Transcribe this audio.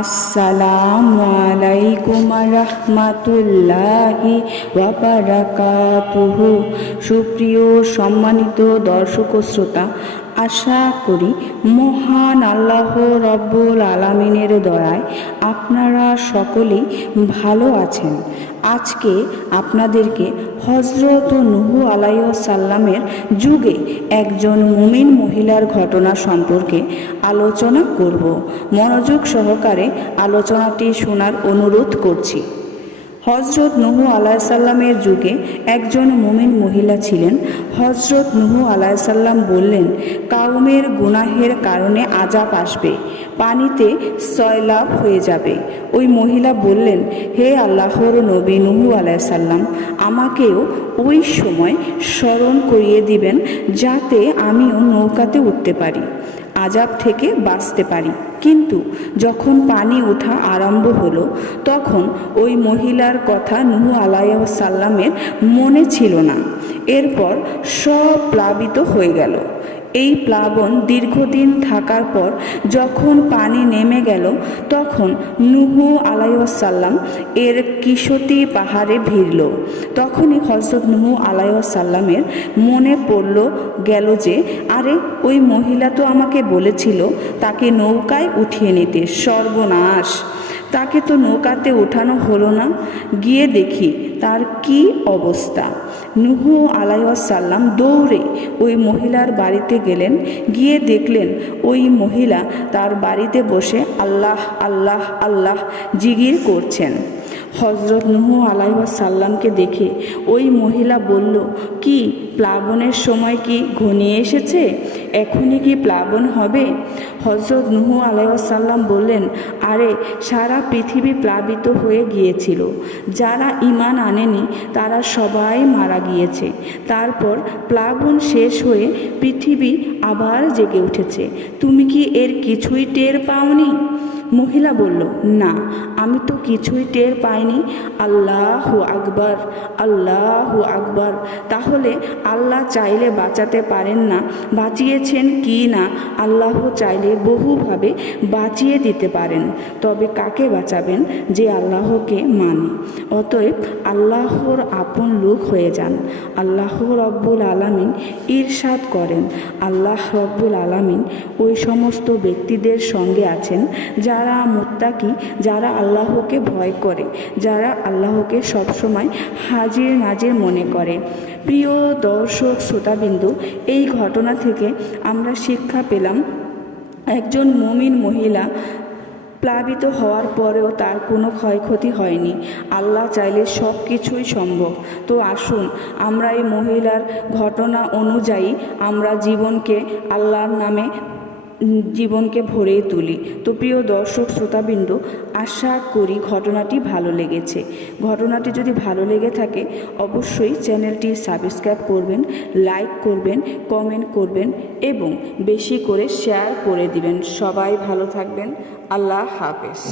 আসসালামু আলাইকুম রাহমাতুল্লাহি ওয়া বারাকাতুহু। সুপ্রিয় সম্মানিত দর্শক ও শ্রোতা, আশা করি মহান আল্লাহ রব্বুল আলামিনের দয়ায় আপনারা সকলেই ভালো আছেন। আজকে আপনাদেরকে হযরত নূহ আলাইহিস সালামের যুগে একজন মুমিন মহিলার ঘটনা সম্পর্কে আলোচনা করব। মনোযোগ সহকারে আলোচনাটি শোনার অনুরোধ করছি। হযরত নূহ আলাইহিস সালামের যুগে একজন মুমিন মহিলা ছিলেন। হযরত নূহ আলাইহিস সালাম বললেন, কাউমের গুনাহের কারণে আযাব আসবে, পানিতে সয়লাব হয়ে যাবে। ওই মহিলা বললেন, হে আল্লাহর নবী নূহ আলাইহিস সালাম, আমাকেও ওই সময় স্মরণ করিয়ে দিবেন যাতে আমিও নৌকাতে উঠতে পারি, আযাব থেকে বাঁচতে পারি। কিন্তু যখন পানি ওঠা আরম্ভ হলো তখন ওই মহিলার কথা নূহ আলাইহিস সালামের মনে ছিল না। এরপর সব প্লাবিত হয়ে গেল। এই প্লাবন দীর্ঘদিন থাকার পর যখন পানি নেমে গেল তখন নূহ আলাইহিস সালাম এর কিশতি পাহাড়ে ভিড়ল। তখনই হযরত নূহ আলাইহিস সালামের মনে পড়ল গেল যে, আরে ওই মহিলা তো আমাকে বলেছিল তাকে নৌকায় উঠিয়ে নিতে। সর্বনাশ, তাকে তো নৌকাতে ওঠানো হলো না। গিয়ে দেখি তার কি অবস্থা। নূহ আলাইহিস সালাম দৌড়ে ওই মহিলার বাড়িতে গেলেন। গিয়ে দেখলেন ওই মহিলা তার বাড়িতে বসে আল্লাহ আল্লাহ আল্লাহ জিকির করছেন। হযরত নূহ আলাইহিস সালামকে দেখে ওই মহিলা বলল, কি প্লাবনের সময় কি ঘনিয়ে এসেছে? এখনই কি প্লাবন হবে? হযরত নূহ আলাইহিস সালাম বললেন, আরে সারা পৃথিবী প্লাবিত হয়ে গিয়েছিল। যারা ঈমান আনেনি তারা সবাই মারা গিয়েছে। তারপর প্লাবন শেষ হয়ে পৃথিবী আবার জেগে উঠেছে। তুমি কি এর কিছুই টের পাওনি? মহিলা বলল, না, আমি তো কিছুই টের পাইনি। আল্লাহু আকবার, আল্লাহু আকবার। তাহলে আল্লাহ চাইলে বাঁচাতে পারেন না, বাঁচিয়েছেন কি না আল্লাহ চাইলে বহুভাবে বাঁচিয়ে দিতে পারেন। তবে কাকে বাঁচাবেন? যে আল্লাহকে মানে। অতএব আল্লাহর আপন লোক হয়ে যান। আল্লাহ রব্বুল আলামিন ইরশাদ করেন, আল্লাহ রব্বুল আলামিন ওই সমস্ত ব্যক্তিদের সঙ্গে আছেন যারা মুত্তাকি, যারা আল্লাহকে ভয় করে, যারা আল্লাহকে সবসময় হাজির নাজির মনে করে। প্রিয় দর্শক শ্রোতাবিন্দু, এই ঘটনা থেকে আমরা শিক্ষা পেলাম একজন মুমিন মহিলা প্লাবিত হওয়ার পরেও তার কোনো ক্ষয়ক্ষতি হয়নি। আল্লাহ চাইলে সব কিছুই সম্ভব। তো আসুন আমরা এই মহিলার ঘটনা অনুযায়ী আমরা জীবনকে আল্লাহর নামে জীবনকে ভরিয়ে তুলি। তো প্রিয় দর্শক শ্রোতাবৃন্দ, আশা করি ঘটনাটি ভালো লেগেছে। ঘটনাটি যদি ভালো লেগে থাকে অবশ্যই চ্যানেলটি সাবস্ক্রাইব করবেন, লাইক করবেন, কমেন্ট করবেন এবং বেশি করে শেয়ার করে দিবেন। সবাই ভালো থাকবেন। আল্লাহ হাফেজ।